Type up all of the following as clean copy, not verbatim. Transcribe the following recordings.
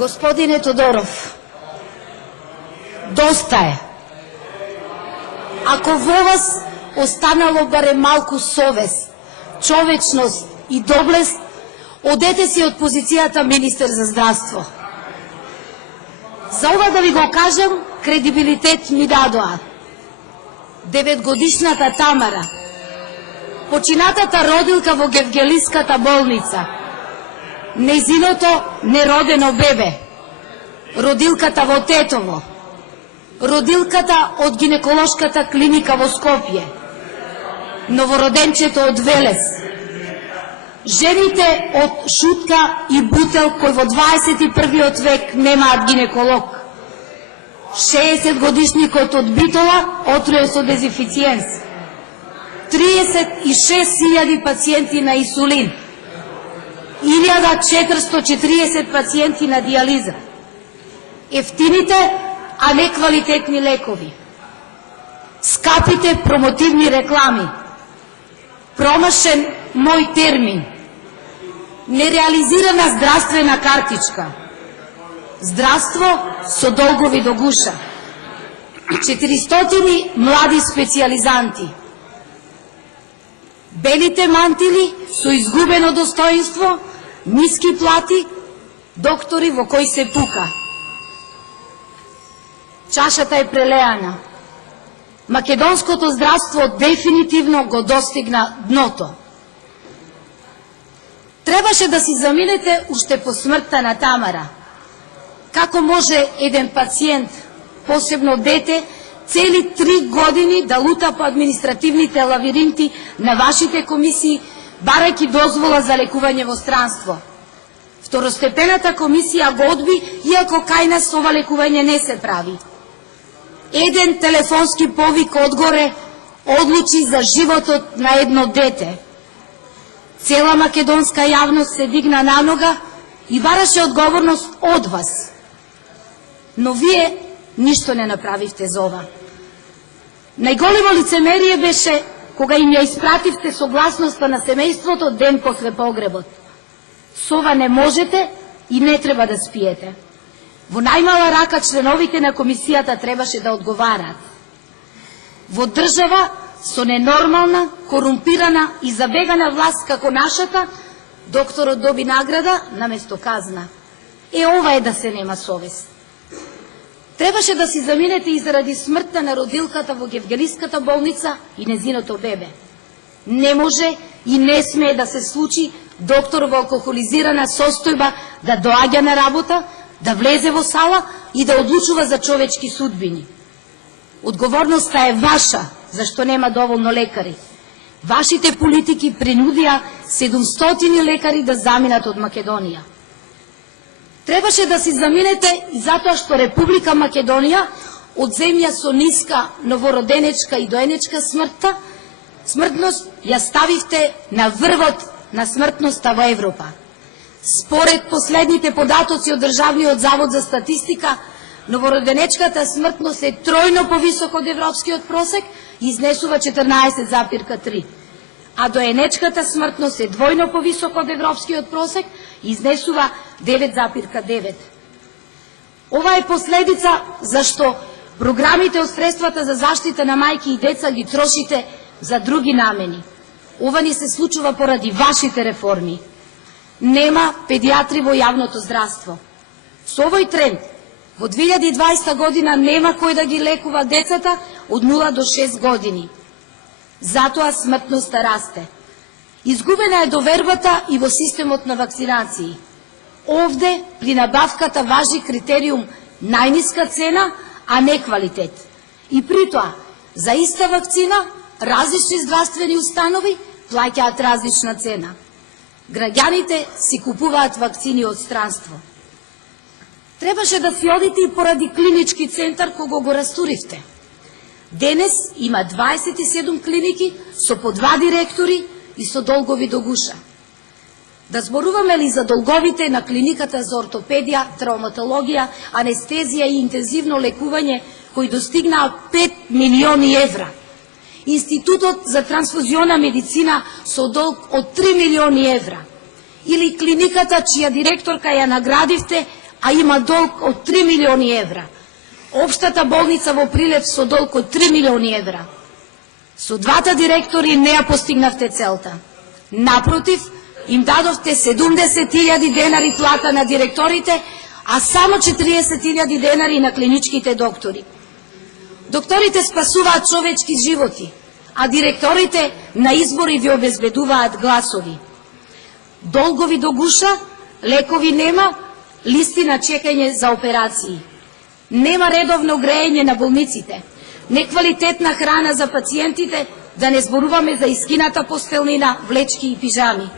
Господине Тодоров, доста е. Ако во вас останало барем малку совест, човечност и доблест, одете си од позицијата министер за здравство. За ова да ви го кажам, кредибилитет ми дадоа 9-годишната Тамара, починатата родилка во Гевгелиската болница, незиното неродено бебе, родилката во Тетово, родилката од гинеколошката клиника во Скопје, новороденчето од Велес, жените од Шутка и Бутел кои во 21. век немаат гинеколог, 60-годишникот од Битола отруе со дезинфициенс, 36.000 пациенти на инсулин, 1440 пациенти на диализа, ефтините, а не квалитетни лекови, скапите промотивни реклами, промашен мој термин, нереализирана здравствена картичка, здравство со долгови до гуша, 400 млади специализанти, белите мантили со изгубено достоинство, ниски плати, доктори во кои се пука. Чашата е прелеана. Македонското здравство дефинитивно го достигна дното. Требаше да си заминете уште по смртта на Тамара. Како може еден пациент, посебно дете, цели 3 години да лута по административните лавиринти на вашите комисии, барајќи дозвола за лекување во странство? Второстепената комисија го одби, иако кај нас ова лекување не се прави. Еден телефонски повик одгоре одлучи за животот на едно дете. Цела македонска јавност се дигна на нога и бараше одговорност од вас. Но вие ништо не направивте за ова. Најголемо лицемерие беше кога им ја испративте согласноста на семејството ден после погребот. Со ова не можете и не треба да спиете. Во најмала рака членовите на комисијата требаше да одговараат. Во држава со ненормална, корумпирана и забегана власт како нашата, докторот доби награда наместо казна. Ова е да се нема совест. Требаше да си заминете и заради смртта на родилката во Гевгелиската болница и незиното бебе. Не може и не смее да се случи доктор во алкохолизирана состојба да доаѓа на работа, да влезе во сала и да одлучува за човечки судбини. Одговорноста е ваша, зашто нема доволно лекари. Вашите политики принудија 700 лекари да заминат од Македонија. Требаше да си заминете и затоа што Република Македонија од земја со ниска новороденечка и доенечка смртност ја ставивте на врвот на смртноста во Европа. Според последните податоци од Државниот завод за статистика, новороденечката смртност е тројно повисока од европскиот просек и изнесува 14,3, а доенечката смртност е двојно повисока од европскиот просек и изнесува 9,9. Ова е последица зашто програмите од средствата за заштита на мајки и деца ги трошите за други намени. Ова ни се случува поради вашите реформи. Нема педиатри во јавното здравство. Со овој тренд, во 2020 година нема кој да ги лекува децата од 0 до 6 години. Затоа смртноста расте. Изгубена е довербата и во системот на вакцинации. Овде при набавката важи критериум најниска цена, а не квалитет. И при тоа, за иста вакцина, различни здравствени установи плаќаат различна цена. Граѓаните си купуваат вакцини од странство. Требаше да си одите и поради клинички центар кога го растуривте. Денес има 27 клиники со по 2 директори и со долгови до гуша. Да зборуваме ли за долговите на клиниката за ортопедија, травматологија, анестезија и интензивно лекување кои достигнаа 5 милиони евра? Институтот за трансфузиона медицина со долг од 3 милиони евра. Или клиниката чија директорка ја наградивте, а има долг од 3 милиони евра. Општата болница во Прилеп со долг од 3 милиони евра. Со двата директори не ја постигнавте целта. Напротив, им дадовте 70.000 денари плата на директорите, а само 40.000 денари на клиничките доктори. Докторите спасуваат човечки животи, а директорите на избори ви обезбедуваат гласови. Долгови до гуша, лекови нема, листи на чекање за операции. Нема редовно греење на болниците, неквалитетна храна за пациентите, да не зборуваме за искината постелнина, влечки и пижами.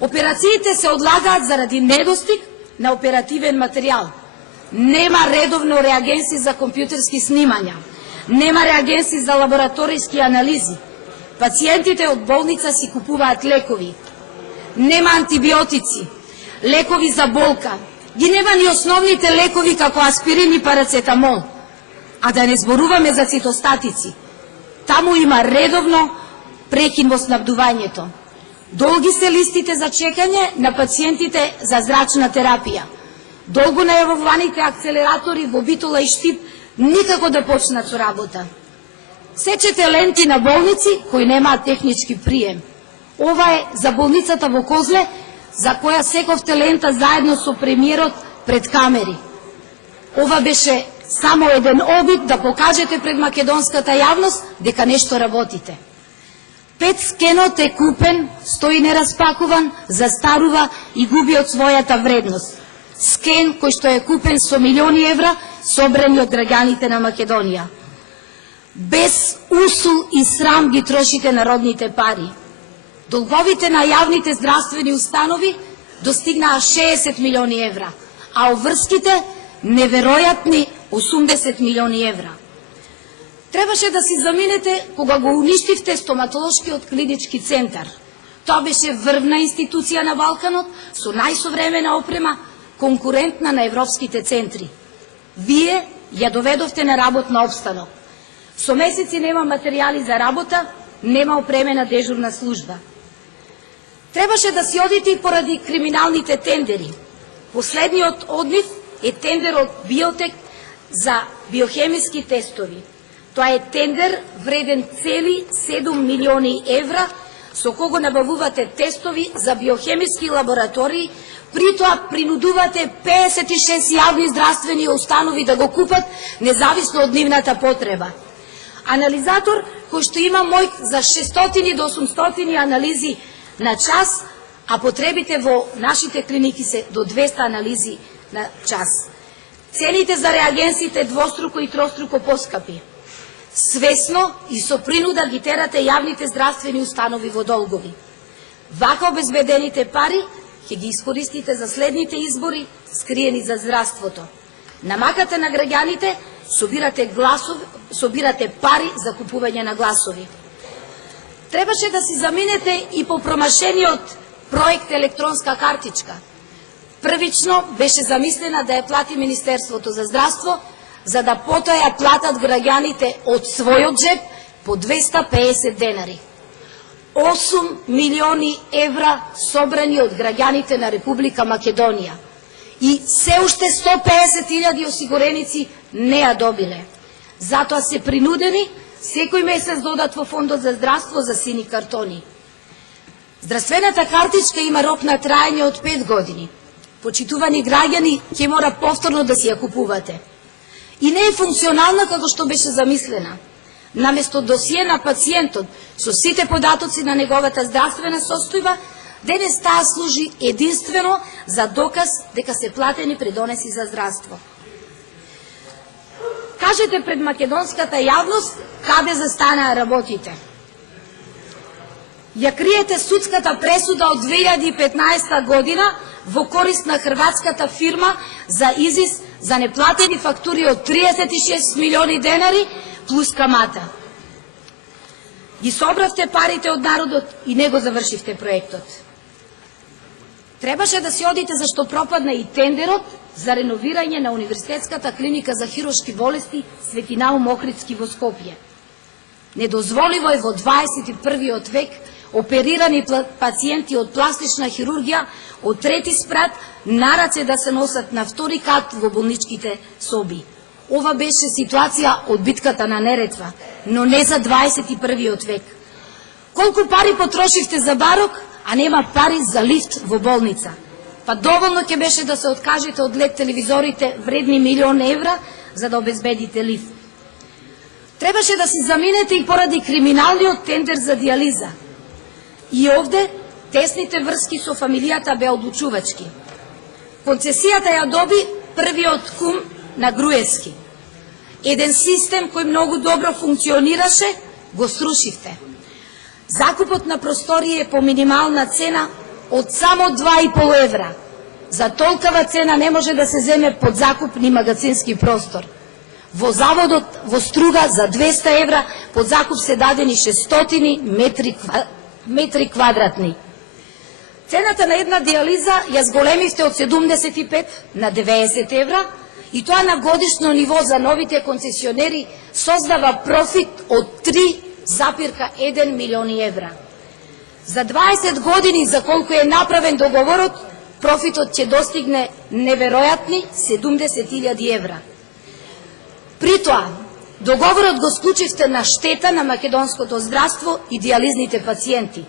Операциите се одлагаат заради недостиг на оперативен материјал. Нема редовно реагенси за компјутерски снимања, нема реагенси за лабораторијски анализи. Пациентите од болница си купуваат лекови. Нема антибиотици, лекови за болка. Ги нема ни основните лекови како аспирин и парацетамол. А да не зборуваме за цитостатици. Таму има редовно прекин во снабдувањето. Долги се листите за чекање на пациентите за зрачна терапија. Долго најавуваните акцелератори во Битола и Штип никако да почнат со работа. Сечете ленти на болници кои немаат технички прием. Ова е за болницата во Козле, за која сековте лента заедно со премиерот пред камери. Ова беше само еден обид да покажете пред македонската јавност дека нешто работите. Пет скенот е купен, стои нераспакуван, застарува и губи од својата вредност. Скен кој што е купен со милиони евра, собрани од граѓаните на Македонија. Без усул и срам ги трошите народните пари. Долговите на јавните здравствени установи достигнаа 60 милиони евра, а обврските неверојатни 80 милиони евра. Требаше да си заминете кога го уништивте стоматолошкиот клинички центар. Тоа беше врвна институција на Балканот со најсовремена опрема, конкурентна на европските центри. Вие ја доведовте на работна обстанок. Со месеци нема материјали за работа, нема опремена дежурна служба. Требаше да си одите и поради криминалните тендери. Последниот од нив е тендерот Биотек за биохемиски тестови. Тоа е тендер вреден цели 7 милиони евра, со кого набавувате тестови за биохемиски лаборатории, при тоа принудувате 56 јавни здравствени установи да го купат, независно од нивната потреба. Анализатор кој што има мој за 600 до 800 анализи на час, а потребите во нашите клиники се до 200 анализи на час. Цените за реагенсите двоструко и троstruко поскапи. Свесно и со принуда ги терате јавните здравствени установи во долгови. Вака обезбедените пари ќе ги искористите за следните избори, скриени за здравството. Намакате на граѓаните, собирате пари за купување на гласови. Требаше да си заминете и по промашениот проект електронска картичка. Првично беше замислена да ја плати Министерството за здравство, за да потоа ја платат граѓаните од својот джеб по 250 денари. 8 милиони евра собрани од граѓаните на Република Македонија. И се уште 150.000 осигуреници не ја добиле. Затоа се принудени секој месец додат во Фондот за здравство за сини картони. Здравствената картичка има рок на трајање од 5 години. Почитувани граѓани ќе мора повторно да си ја купувате. И не е функционална како што беше замислена. Наместо досие на пациентот со сите податоци на неговата здравствена состојба, денес таа служи единствено за доказ дека се платени придонеси за здравство. Кажете пред македонската јавност каде застанаа работите. Ја криете судската пресуда од 2015 година во корист на хрватската фирма за ИЗИС за неплатени фактури од 36 милиони денари плюс камата. Ги собравте парите од народот и не го завршивте проектот. Требаше да си одите зашто пропадна и тендерот за реновирање на Универзитетската клиника за хируршки болести Свети Наум Охридски во Скопје. Недозволиво е во 21. век оперирани пациенти од пластична хирургија од трети спрат на раце да се носат на втори кат во болничките соби. Ова беше ситуација од битката на Неретва, но не за 21. век. Колку пари потрошивте за барок, а нема пари за лифт во болница? Па доволно ќе беше да се откажете од LED телевизорите вредни милион евра за да обезбедите лифт. Требаше да се заминете и поради криминалниот тендер за диализа. И овде тесните врски со фамилијата беа одлучувачки. Концесијата ја доби првиот кум на Груевски. Еден систем кој многу добро функционираше, го срушивте. Закупот на просторија е по минимална цена од само 2,5 евра. За толкава цена не може да се земе под закуп ни магазински простор. Во заводот во Струга за 200 евра под закуп се дадени 600 метри квадратни. Цената на една диализа ја зголемивте од 75 на 90 евра и тоа на годишно ниво за новите концесионери создава профит од 3,1 милиони евра. За 20 години за колку е направен договорот, профитот ќе достигне неверојатни 70.000 евра. При тоа, договорот го склучивте на штета на македонското здравство и диализните пациенти.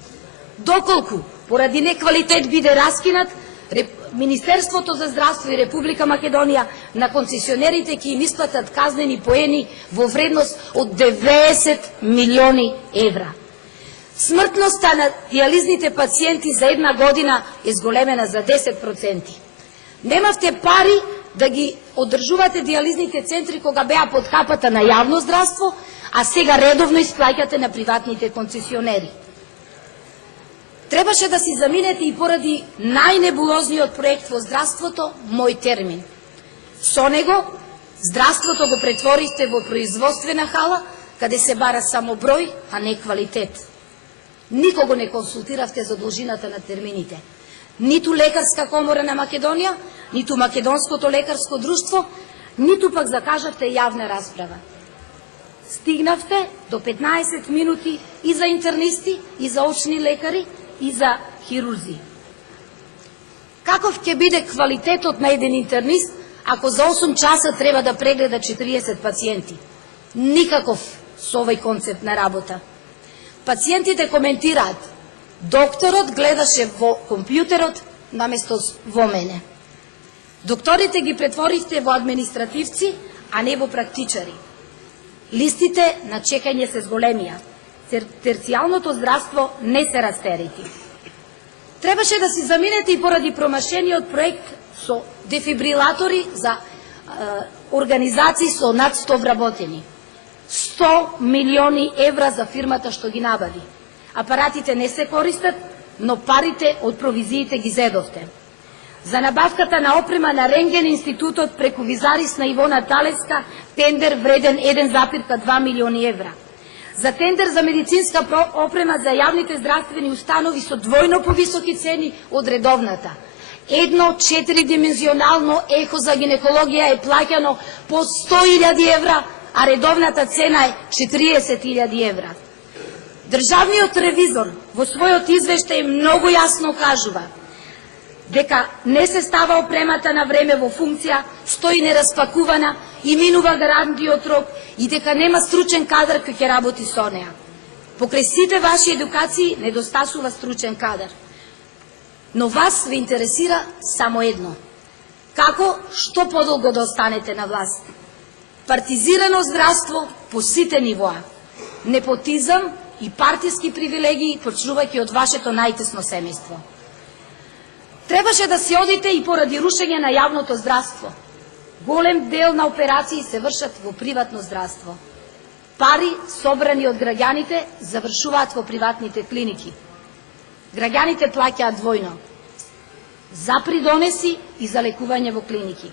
Доколку, поради неквалитет биде раскинат, Министерството за здравство и Република Македонија на концесионерите ќе им исплатат казнени поени во вредност од 90 милиони евра. Смртноста на диализните пациенти за една година е зголемена за 10%. Немавте пари да ги одржувате диализните центри кога беа под капата на јавно здравство, а сега редовно исплаќате на приватните концесионери. Требаше да си заминете и поради најнебулозниот проект во здравството, Мој термин. Со него, здравството го претворихте во производствена хала, каде се бара само број, а не квалитет. Никого не консултиравте за должината на термините. Ниту Лекарска комора на Македонија, ниту Македонското лекарско друштво, ниту пак закажавте јавна расправа. Стигнавте до 15 минути и за интернисти, и за очни лекари, и за хирурзи. Каков ќе биде квалитетот на еден интернист, ако за 8 часа треба да прегледа 40 пациенти? Никаков со овој концепт на работа. Пациентите коментираат, докторот гледаше во компјутерот наместо во мене. Докторите ги претворихте во административци, а не во практичари. Листите на чекање се зголемија. Терцијалното здравство не се растерети. Требаше да се заминете и поради промашениот проект со дефибрилатори за организации со над 100 вработени. 100 милиони евра за фирмата што ги набави. Апаратите не се користат, но парите од провизиите ги зедовте. За набавката на опрема на Рентген институтот преку Визарис на Ивона Талевска, тендер вреден 1,2 милиони евра. За тендер за медицинска опрема за јавните здравствени установи со двојно повисоки цени од редовната. Едно 4-димензионално ехо за гинекологија е плаќано по 100.000 евра, а редовната цена е 40.000 евра. Државниот ревизор во својот извештај многу јасно кажува дека не се става опремата на време во функција, стои нераспакувана и минува гарантниот рок и дека нема стручен кадар кој ќе работи со неа. Покрај сите ваши едукации недостасува стручен кадар. Но вас ве интересира само едно. Како што подолго да останете на власт? Партизирано здравство по сите нивоа. Непотизам и партиски привилегии почнувајќи од вашето најтесно семејство. Требаше да се одите и поради рушење на јавното здравство. Голем дел на операции се вршат во приватно здравство. Пари собрани од граѓаните завршуваат во приватните клиники. Граѓаните плаќаат двојно. За придонеси и за лекување во клиники.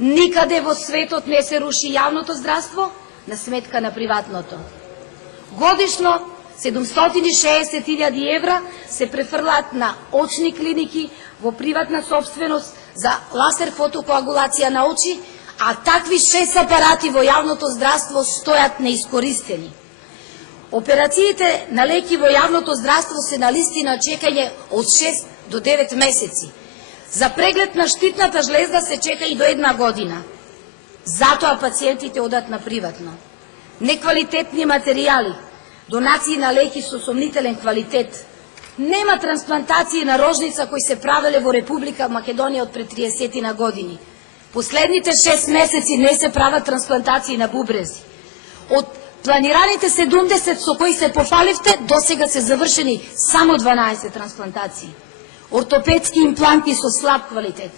Никаде во светот не се руши јавното здравство на сметка на приватното. Годишно 760.000 евра се префрлаат на очни клиники во приватна собственост за лазер фотокоагулација на очи, а такви 6 апарати во јавното здравство стојат неискористени. Операциите на леки во јавното здравство се на листи на чекање од 6 до 9 месеци. За преглед на штитната жлезда се чека и до 1 година. Затоа пациентите одат на приватно. Неквалитетни материјали, донации на леки со сомнителен квалитет. Нема трансплантации на рожница кои се правеле во Република Македонија од пред 30 на години. Последните 6 месеци не се прават трансплантации на бубрези. Од планираните 70 со кои се пофаливте, до сега се завршени само 12 трансплантации. Ортопедски импланти со слаб квалитет.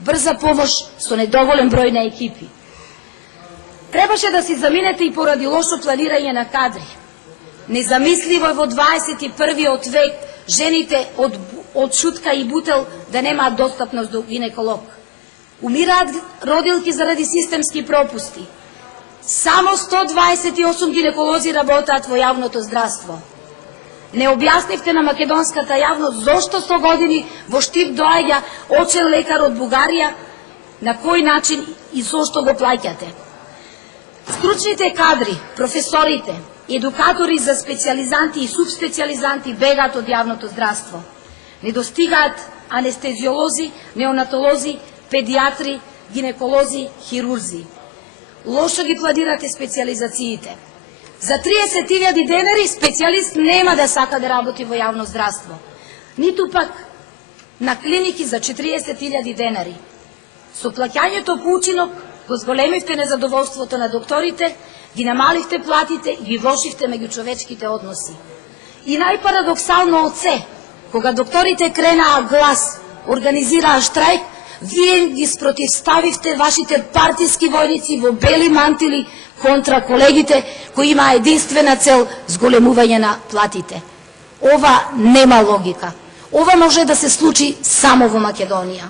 Брза помош со недоволен број на екипи. Требаше да си заминете и поради лошо планирање на кадри. Незамисливо е во 21. век жените од шутка и бутел да немаат достапност до гинеколог. Умираат родилки заради системски пропусти. Само 128 гинеколози работаат во јавното здравство. Не објаснивте на македонската јавност зошто со години во Штип доаѓа очен лекар од Бугарија, на кој начин и зошто го плаќате. Стручните кадри, професорите, едукатори за специализанти и субспециализанти бегаат од јавното здравство. Недостигаат анестезиолози, неонатолози, педиатри, гинеколози, хирурзи. Лошо ги планирате специализациите. За 30.000 денари специјалист нема да сака да работи во јавно здравство. Ниту пак на клиники за 40.000 денари. Со плаќањето по учинок го зголемивте незадоволството на докторите, ги намаливте платите, ги влошивте меѓучовечките односи. И најпарадоксално од се, кога докторите кренаа глас, организираа штрајк, вие ги спротивставивте вашите партиски војници во бели мантили контра колегите кои имаа единствена цел зголемување на платите. Ова нема логика. Ова може да се случи само во Македонија.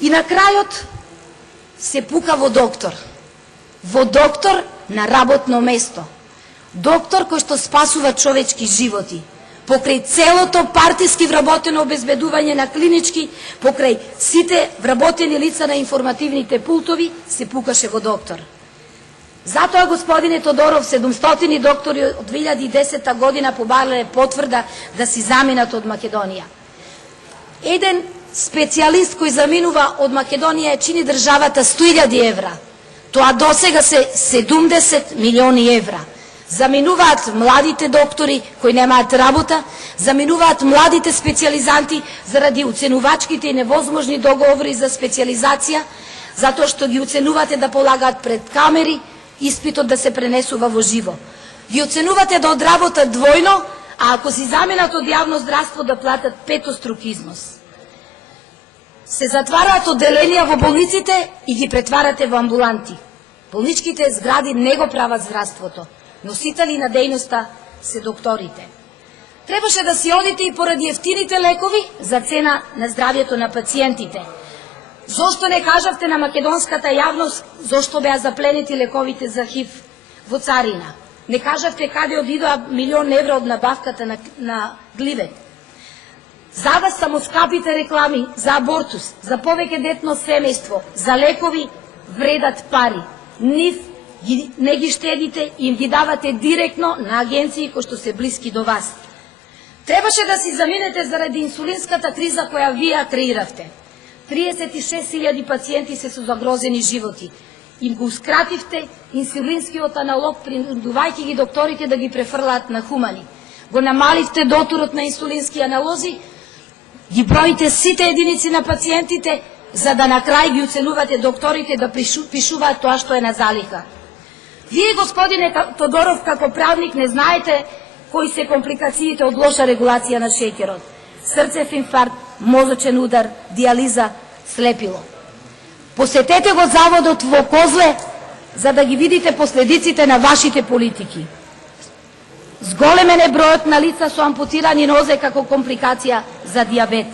И на крајот се пука во доктор. Во доктор на работно место. Доктор кој што спасува човечки животи. Покрај целото партиски вработено обезбедување на клинички, покрај сите вработени лица на информативните пултови, се пукаше во доктор. Затоа, господине Тодоров, 700 доктори од 2010 година побарале потврда да си заминат од Македонија. Еден специјалист кој заминува од Македонија чини државата 100.000 евра. Тоа досега се 70 милиони евра. Заминуваат младите доктори кои немаат работа, заминуваат младите специјализанти заради уценувачките и невозможни договори за специјализација, затоа што ги уценувате да полагаат пред камери, испитот да се пренесува во живо. Ги оценувате да одработат двојно, а ако си заменат од јавно здравство да платат петострук износ. Се затвараат одделенија во болниците и ги претварате во амбуланти. Болничките згради не го прават здравството. Носители на дејноста се докторите. Требаше да си одите и поради ефтините лекови за цена на здравјето на пациентите. Зошто не кажавте на македонската јавност зошто беа запленети лековите за ХИВ во царина? Не кажавте каде одидоа 1.000.000 евра од набавката на гливет. За вас само скапите реклами за абортус, за повеќе детно семејство, за лекови вредат пари. Нив не ги штедите и им ги давате директно на агенции кои што се блиски до вас. Требаше да си заминете заради инсулинската криза која вие креиравте. 36.000 пациенти се со загрозени животи. Им го скративте инсулинскиот аналог, принудувајќи ги докторите да ги префрлаат на хумани. Го намаливте доторот на инсулински аналози, ги броите сите единици на пациентите, за да на крај ги оценувате докторите да пишуваат тоа што е на залиха. Вие, господине Тодоров, како правник не знаете кои се компликациите од лоша регулација на шеќерот. Срцев инфаркт, мозочен удар, диализа, слепило. Посетете го заводот во Козле, за да ги видите последиците на вашите политики. Зголемен е бројот на лица со ампутирани нозе како компликација за диабет.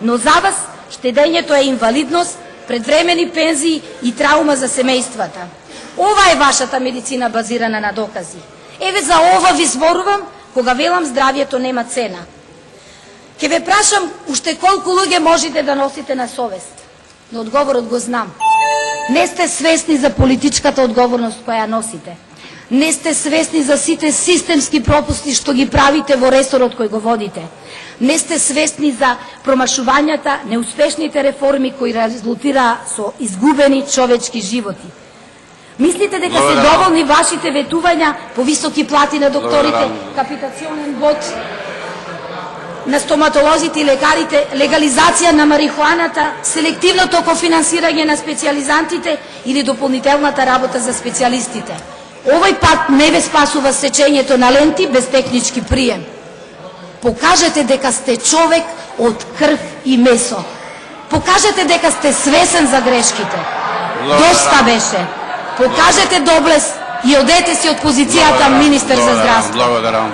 Но за вас штедењето е инвалидност, предвремени пензии и траума за семејствата. Ова е вашата медицина базирана на докази. Еве за ова ви зборувам кога велам здравјето нема цена. Ке ве прашам уште колку луѓе можете да носите на совест. Но одговорот го знам. Не сте свесни за политичката одговорност која носите. Не сте свесни за сите системски пропусти што ги правите во ресорот кој го водите. Не сте свесни за промашувањата, неуспешните реформи кои резултираа со изгубени човечки животи. Мислите дека се доволни вашите ветувања по високи плати на докторите, капитационен бод на стоматолозите и лекарите, легализација на марихуаната, селективното кофинансирање на специјализантите или дополнителната работа за специјалистите. Овој пат не ве спасува сечењето на ленти без технички прием. Покажете дека сте човек од крв и месо. Покажете дека сте свесен за грешките. Доста беше. Покажете доблест и одете си од позицијата министер за здравство. Благодарам.